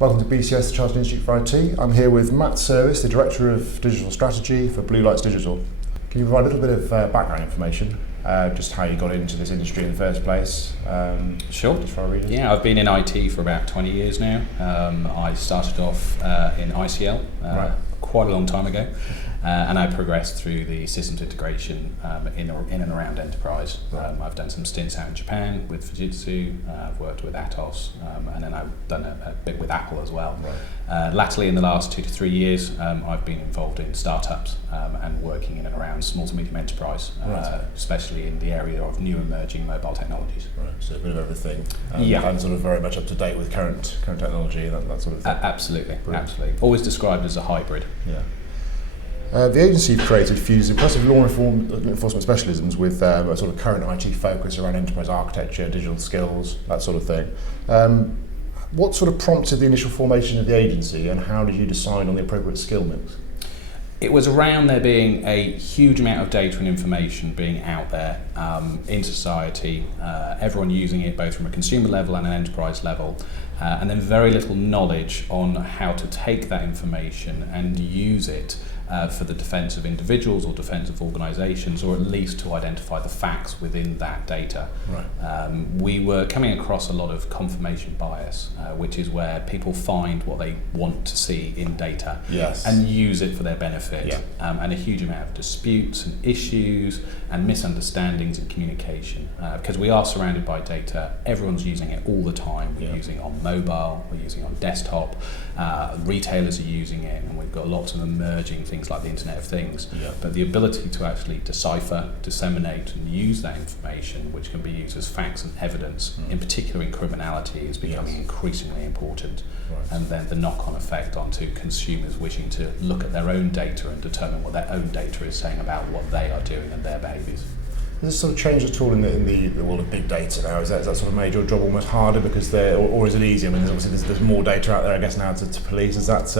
Welcome to BCS, the Chartered Institute for IT. I'm here with Matt Service, the Director of Digital Strategy for Blue Lights Digital. Can you provide a little bit of background information, just how you got into this industry in the first place? Sure. Just for our readers. Yeah, I've been in IT for about 20 years now. I started off in ICL quite a long time ago, and I progressed through the systems integration in and around enterprise. I've done some stints out in Japan with Fujitsu, I've worked with Atos, and then I've done a bit with Apple as well. Latterly, in the last 2 to 3 years, I've been involved in startups and working in and around small to medium enterprise, especially in the area of new emerging mobile technologies. Right, so a bit of everything. And sort of very much up to date with current technology, that sort of thing. Absolutely, absolutely. Always described as a hybrid. Yeah. The agency you've created fuses impressive law enforcement specialisms with a sort of current IT focus around enterprise architecture, digital skills, that sort of thing. What sort of prompted the initial formation of the agency, and how did you decide on the appropriate skill mix? It was around there being a huge amount of data and information being out there in society, everyone using it both from a consumer level and an enterprise level, and then very little knowledge on how to take that information and use it for the defence of individuals or defence of organisations, or at least to identify the facts within that data. We were coming across a lot of confirmation bias, which is where people find what they want to see in data and use it for their benefit, and a huge amount of disputes and issues and misunderstandings in communication, because we are surrounded by data. Everyone's using it all the time. We're using it on mobile, we're using it on desktop, retailers are using it, and we've got lots of emerging things like the Internet of Things, but the ability to actually decipher, disseminate and use that information, which can be used as facts and evidence, in particular in criminality, is becoming increasingly important. And then the knock-on effect onto consumers wishing to look at their own data and determine what their own data is saying about what they are doing and their behaviours. Has this sort of changed at all in the world of big data now? Is that sort of made your job almost harder because or is it easier? I mean, there's more data out there, I guess, now to police. Is that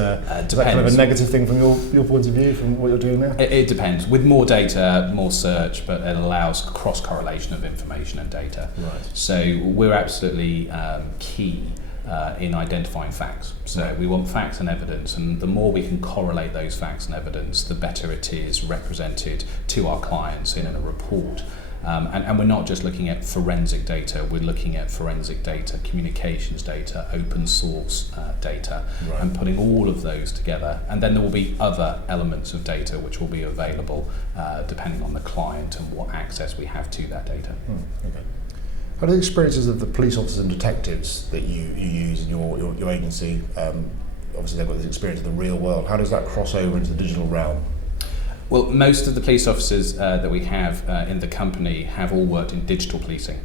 kind of a negative thing from your point of view, from what you're doing now? It depends. With more data, more search, but it allows cross-correlation of information and data. So we're absolutely key in identifying facts. So we want facts and evidence, and the more we can correlate those facts and evidence, the better it is represented to our clients in a report. And we're not just looking at forensic data, we're looking at forensic data, communications data, open source data, and putting all of those together. And then there will be other elements of data which will be available depending on the client and what access we have to that data. How do the experiences of the police officers and detectives that you use in your agency, obviously they've got this experience in the real world, how does that cross over into the digital realm? Well, most of the police officers that we have in the company have all worked in digital policing.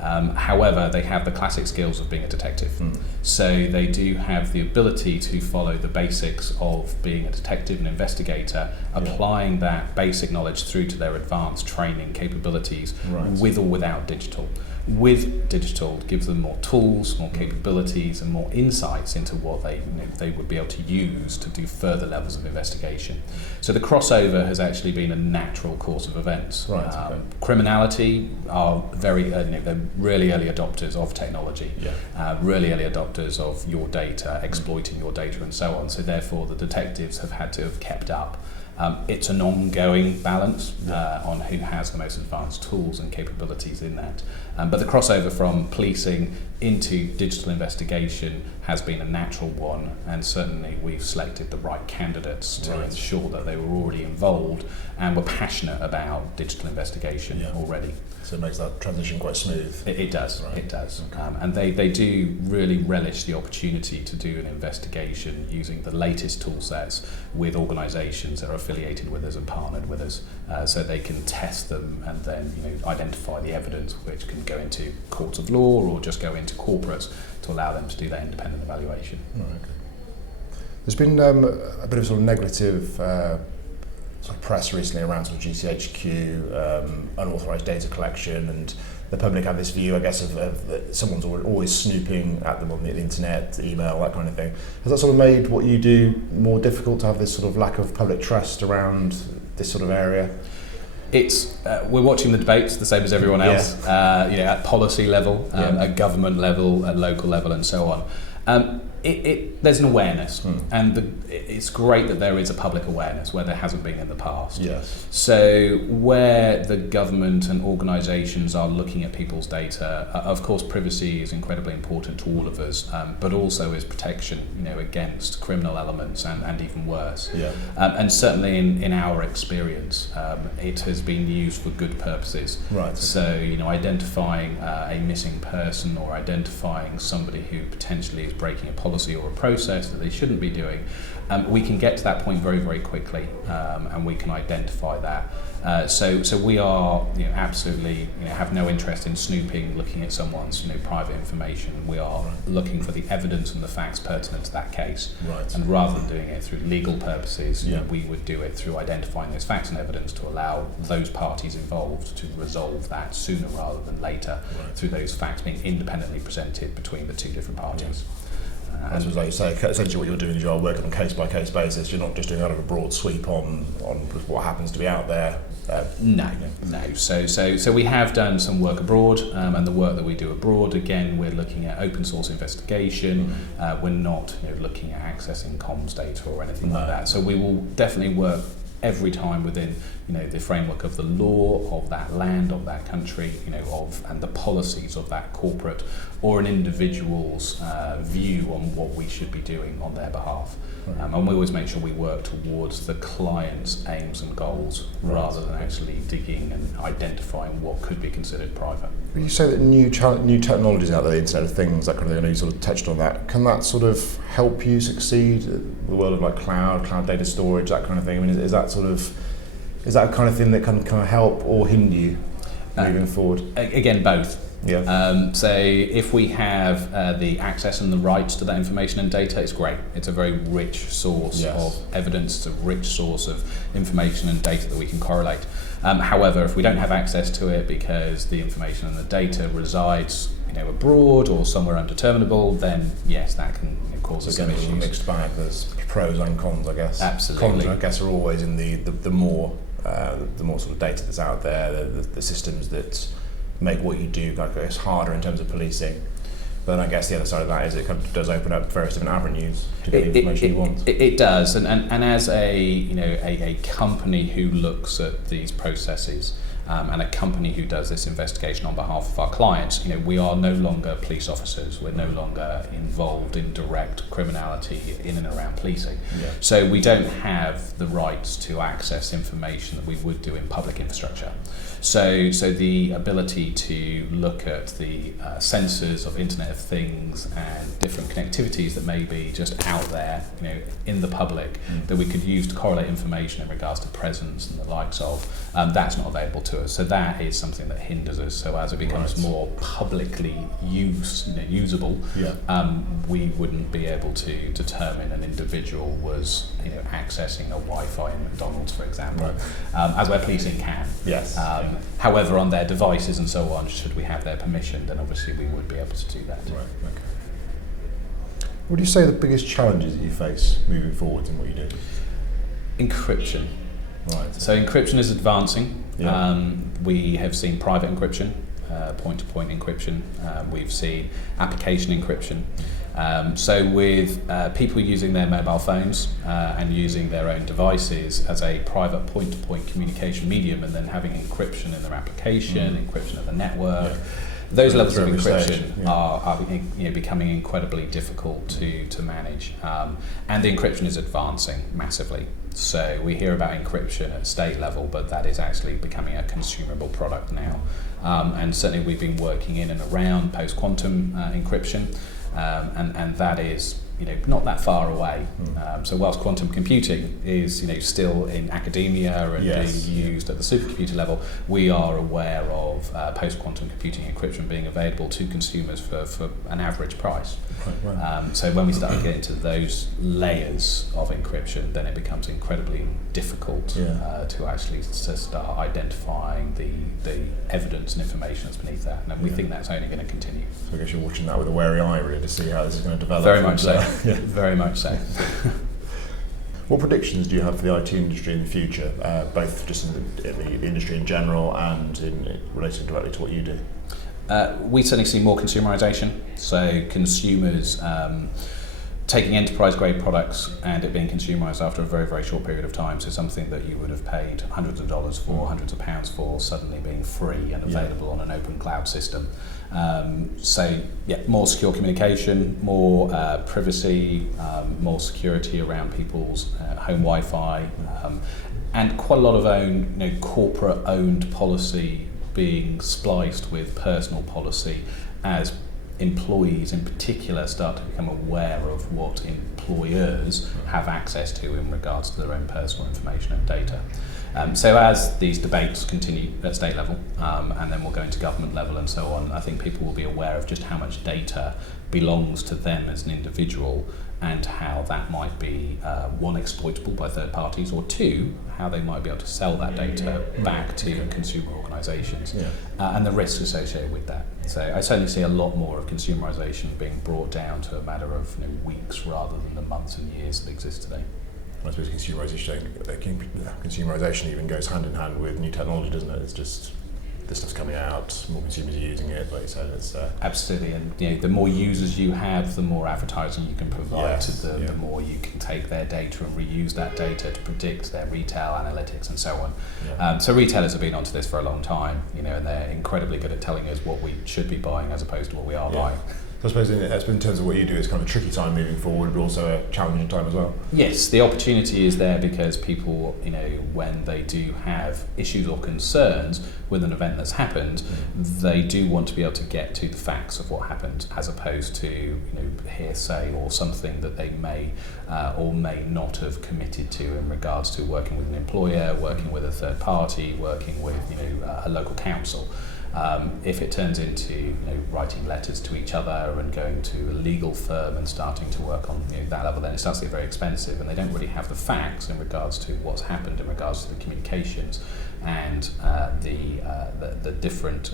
However, they have the classic skills of being a detective. So they do have the ability to follow the basics of being a detective and investigator, applying that basic knowledge through to their advanced training capabilities with or without digital. With digital, it gives them more tools, more capabilities, and more insights into what they would be able to use to do further levels of investigation. So the crossover has actually been a natural course of events. Criminality are they're really early adopters of technology, really early adopters of your data, exploiting your data, and so on. So therefore, the detectives have had to have kept up. It's an ongoing balance on who has the most advanced tools and capabilities in that. But the crossover from policing into digital investigation has been a natural one, and certainly we've selected the right candidates to ensure that they were already involved and were passionate about digital investigation already. So it makes that transition quite smooth. It does, it does. And they do really relish the opportunity to do an investigation using the latest tool sets with organisations that are affiliated with us and partnered with us, so they can test them and then identify the evidence which can go into courts of law or just go into corporates to allow them to do that independent evaluation. There's been a bit of sort of negative sort of press recently around sort of GCHQ, unauthorised data collection, and the public have this view, I guess, of someone's always snooping at them on the internet, email, that kind of thing. Has that sort of made what you do more difficult to have this sort of lack of public trust around this sort of area? It's we're watching the debates the same as everyone else, at policy level, at government level, at local level, and so on. there's an awareness, and it's great that there is a public awareness where there hasn't been in the past. Yes. So where the government and organisations are looking at people's data, of course privacy is incredibly important to all of us, but also is protection, against criminal elements and even worse. Yeah. And certainly in our experience, it has been used for good purposes. Right. So identifying a missing person or identifying somebody who potentially is breaking a policy or a process that they shouldn't be doing, we can get to that point very, very quickly, and we can identify that. So we are absolutely have no interest in snooping, looking at someone's private information. We are looking for the evidence and the facts pertinent to that case. Right. And rather than doing it through legal purposes, we would do it through identifying those facts and evidence to allow those parties involved to resolve that sooner rather than later, through those facts being independently presented between the two different parties. As was like you say, essentially what you're doing is you are working on a case-by-case basis. You're not just doing out of a broad sweep on what happens to be out there. No. So we have done some work abroad, and the work that we do abroad, again, we're looking at open source investigation. We're not looking at accessing comms data or anything like that. So we will definitely work every time within the framework of the law of that land, of that country, and the policies of that corporate or an individual's view on what we should be doing on their behalf. And we always make sure we work towards the client's aims and goals rather than actually digging and identifying what could be considered private. When you say that new technologies out there, the Internet of Things, that kind of thing, I know you sort of touched on that. Can that sort of help you succeed in the world of like cloud data storage, that kind of thing? I mean, is that a kind of thing that can kind of help or hinder you moving forward? Again, both. Yeah. So if we have the access and the rights to that information and data, it's great. It's a very rich source of evidence, it's a rich source of information and data that we can correlate. However, if we don't have access to it because the information and the data resides abroad or somewhere undeterminable, then yes, that can cause some issues. It's a mixed bag. There's pros and cons, I guess. Absolutely. Cons, I guess, are always in the more sort of data that's out there, the systems that make what you do, I guess, harder in terms of policing. But I guess the other side of that is it kind of does open up various different avenues to get the information you want. It does, and as a company who looks at these processes, and a company who does this investigation on behalf of our clients, we are no longer police officers. We're no longer involved in direct criminality in and around policing. Yeah. So we don't have the rights to access information that we would do in public infrastructure. So the ability to look at the sensors of Internet of Things and different connectivities that may be just out there, in the public, that we could use to correlate information in regards to presence and the likes of, that's not available to us. So that is something that hinders us. So as it becomes more publicly usable, we wouldn't be able to determine an individual was accessing a Wi-Fi in McDonald's, for example, as where policing can. Yes. However, on their devices and so on, should we have their permission, then obviously we would be able to do that. Right. Okay. What do you say are the biggest challenges that you face moving forward in what you do? Encryption. Right. So encryption is advancing. Yeah. We have seen private encryption, point-to-point encryption. We've seen application encryption. So with people using their mobile phones and using their own devices as a private point-to-point communication medium, and then having encryption in their application, encryption of the network, those levels of encryption are becoming incredibly difficult to manage. And the encryption is advancing massively. So we hear about encryption at state level, but that is actually becoming a consumable product now. And certainly we've been working in and around post-quantum encryption, and that is not that far away. So whilst quantum computing is still in academia and being used at the supercomputer level, we are aware of post-quantum computing encryption being available to consumers for an average price. Right. So when we start to get into those layers of encryption, then it becomes incredibly difficult to actually start identifying the evidence and information that's beneath that. And we think that's only going to continue. So I guess you're watching that with a wary eye, really, to see how this is going to develop. Very much so. Very much so. What predictions do you have for the IT industry in the future, both just in the industry in general and in related directly to what you do? We certainly see more consumerisation, so consumers taking enterprise-grade products and it being consumerized after a very, very short period of time. So something that you would have paid hundreds of dollars for, hundreds of pounds for, suddenly being free and available on an open cloud system. More secure communication, more privacy, more security around people's home Wi-Fi, and quite a lot of corporate-owned policy being spliced with personal policy as employees in particular start to become aware of what employers have access to in regards to their own personal information and data. So as these debates continue at state level, and then we'll go into government level and so on, I think people will be aware of just how much data belongs to them as an individual, and how that might be, one, exploitable by third parties, or two, how they might be able to sell that data back to consumer organisations, and the risks associated with that. So I certainly see a lot more of consumerisation being brought down to a matter of weeks rather than the months and years that exist today. I suppose consumerisation even goes hand in hand with new technology, doesn't it? It's just this stuff's coming out, more consumers are using it, like you said. It's absolutely, and the more users you have, the more advertising you can provide to them, the more you can take their data and reuse that data to predict their retail analytics and so on. So retailers have been onto this for a long time, and they're incredibly good at telling us what we should be buying as opposed to what we are buying. So I suppose in terms of what you do, it's kind of a tricky time moving forward, but also a challenging time as well. Yes, the opportunity is there because people, when they do have issues or concerns with an event that's happened, they do want to be able to get to the facts of what happened, as opposed to hearsay or something that they may or may not have committed to in regards to working with an employer, working with a third party, working with a local council. If it turns into writing letters to each other and going to a legal firm and starting to work on that level, then it starts to get very expensive, and they don't really have the facts in regards to what's happened in regards to the communications and the different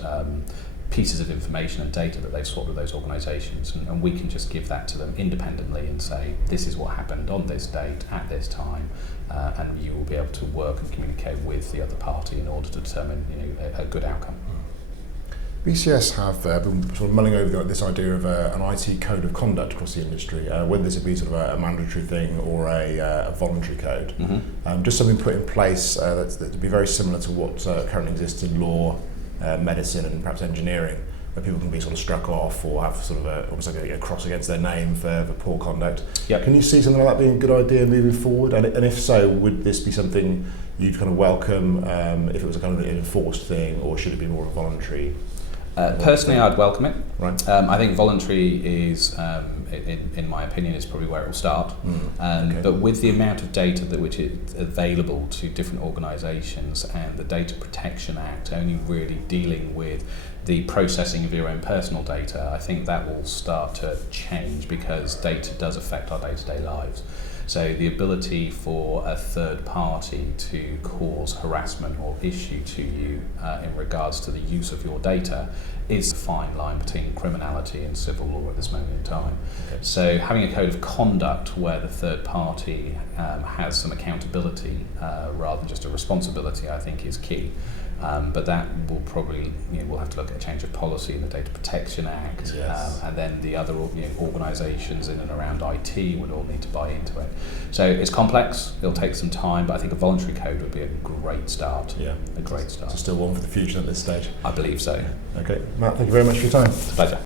pieces of information and data that they've sought with those organisations, and we can just give that to them independently and say, this is what happened on this date at this time, and you will be able to work and communicate with the other party in order to determine a good outcome. BCS have been sort of mulling over this idea of an IT code of conduct across the industry, whether this would be sort of a mandatory thing or a voluntary code. Just something put in place that would be very similar to what currently exists in law, medicine and perhaps engineering, where people can be sort of struck off or have sort of almost like a cross against their name for poor conduct. Can you see something like that being a good idea moving forward? And if so, would this be something you'd kind of welcome if it was a kind of an enforced thing, or should it be more of a voluntary? Personally, I'd welcome it. Right. I think voluntary is, in my opinion, is probably where it will start. But with the amount of data which is available to different organisations, and the Data Protection Act only really dealing with the processing of your own personal data, I think that will start to change, because data does affect our day-to-day lives. So the ability for a third party to cause harassment or issue to you in regards to the use of your data is a fine line between criminality and civil law at this moment in time. So having a code of conduct where the third party has some accountability rather than just a responsibility, I think is key. But that will probably, we'll have to look at a change of policy in the Data Protection Act, and then the other organisations in and around IT would all need to buy into it. So it's complex, it'll take some time, but I think a voluntary code would be a great start. A great start. So still one for the future at this stage? I believe so. Okay, Matt, thank you very much for your time. It's a pleasure.